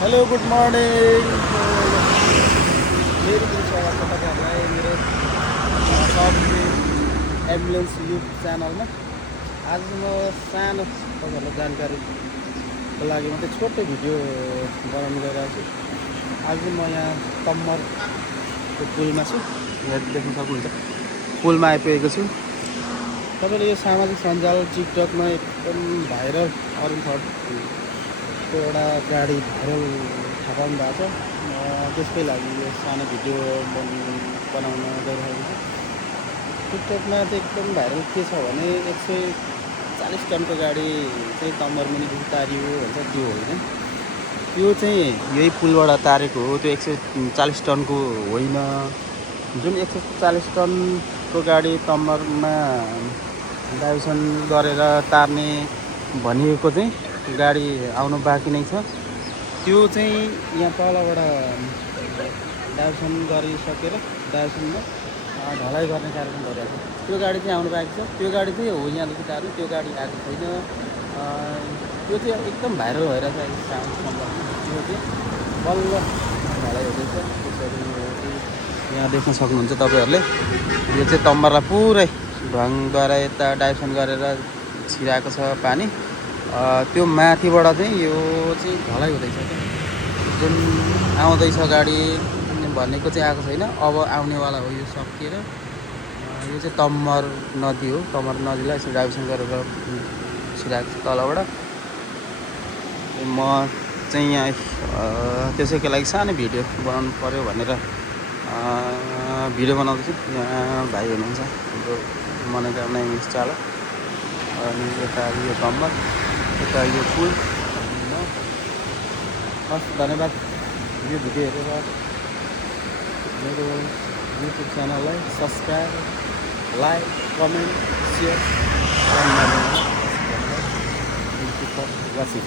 Hello good morning फेरि पनि स्वागत छ तपाईँहरूलाई मेरो सबले एम्बुलेन्स युट्युब च्यानलमा। आज म सानो तपाईँहरूलाई जानकारीको लागि मात्रै छोटो भिडियो बनाउनु गइरहेको छु। आज म यहाँ तम्मरको पुलमा छु। यहाँ देख्न सक्नुहुन्छ पुलमा आइपुगेको छु। तपाईँले यो सामाजिक सञ्जाल टिकटकमा एकदम भाइरल को एउटा गाडी भाइरल थाहा पाउनु भएको छ। त्यसकै लागि यो सानो भिडियो बनाउन गइरहेको छु। टिकटकमा चाहिँ एकदम भाइरल के छ भने 140 टनको गाडी चाहिँ तम्मर मुनिदेखि तारियो भन्छ, त्यो होइन। त्यो चाहिँ यही पुलबाट तारेको हो। त्यो 140 टनको होइन। जुन 140 टनको गाडी तम्मरमा डाइभर्सन गरेर तार्ने भनिएको चाहिँ गाडी आउनु बाँकी नै छ। त्यो चाहिँ यहाँ तलबाट डाइभर्सन गरिसकेर डाइभर्सनमा ढलाइ गर्ने कार्यक्रम भइरहेको छ। त्यो गाडी चाहिँ आउनु बाँकी छ। त्यो गाडी चाहिँ हो यहाँदेखि तार्ने, त्यो गाडी आएको छैन। त्यो चाहिँ एकदम भाइरल भइरहेको छ साउन्डमा। त्यो चाहिँ बल्ल ढलाइ हुँदैछ। त्यसरी यहाँ देख्न सक्नुहुन्छ तपाईँहरूले। यो चाहिँ तम्बरलाई पुरै ढुवाङद्वारा यता डाइभर्सन गरेर छिराएको छ पानी। त्यो माथिबाट चाहिँ यो चाहिँ ढलाइ हुँदैछ क्या। जुन आउँदैछ गाडी भनेको चाहिँ आएको छैन, अब आउनेवाला हो। यो सकिएर यो चाहिँ तम्मर नदी हो। तम्मर नदीलाई यसरी डाइभर्सन गरेर छिराएको छ तलबाट। म चाहिँ यहाँ त्यसैको लागि सानो भिडियो बनाउनु पऱ्यो भनेर भिडियो बनाउँदैछु। यहाँ भाइ हुनुहुन्छ हाम्रो मनोकामना इङ्ग्लिस चालक। अनि यता यो तम्मर, यता यो पुल। हस्, धन्यवाद। यो भिडियो हेरेर मेरो युट्युब च्यानललाई सब्सक्राइब, लाइक, कमेन्ट, सेयर गर्नु। Thank you for watching.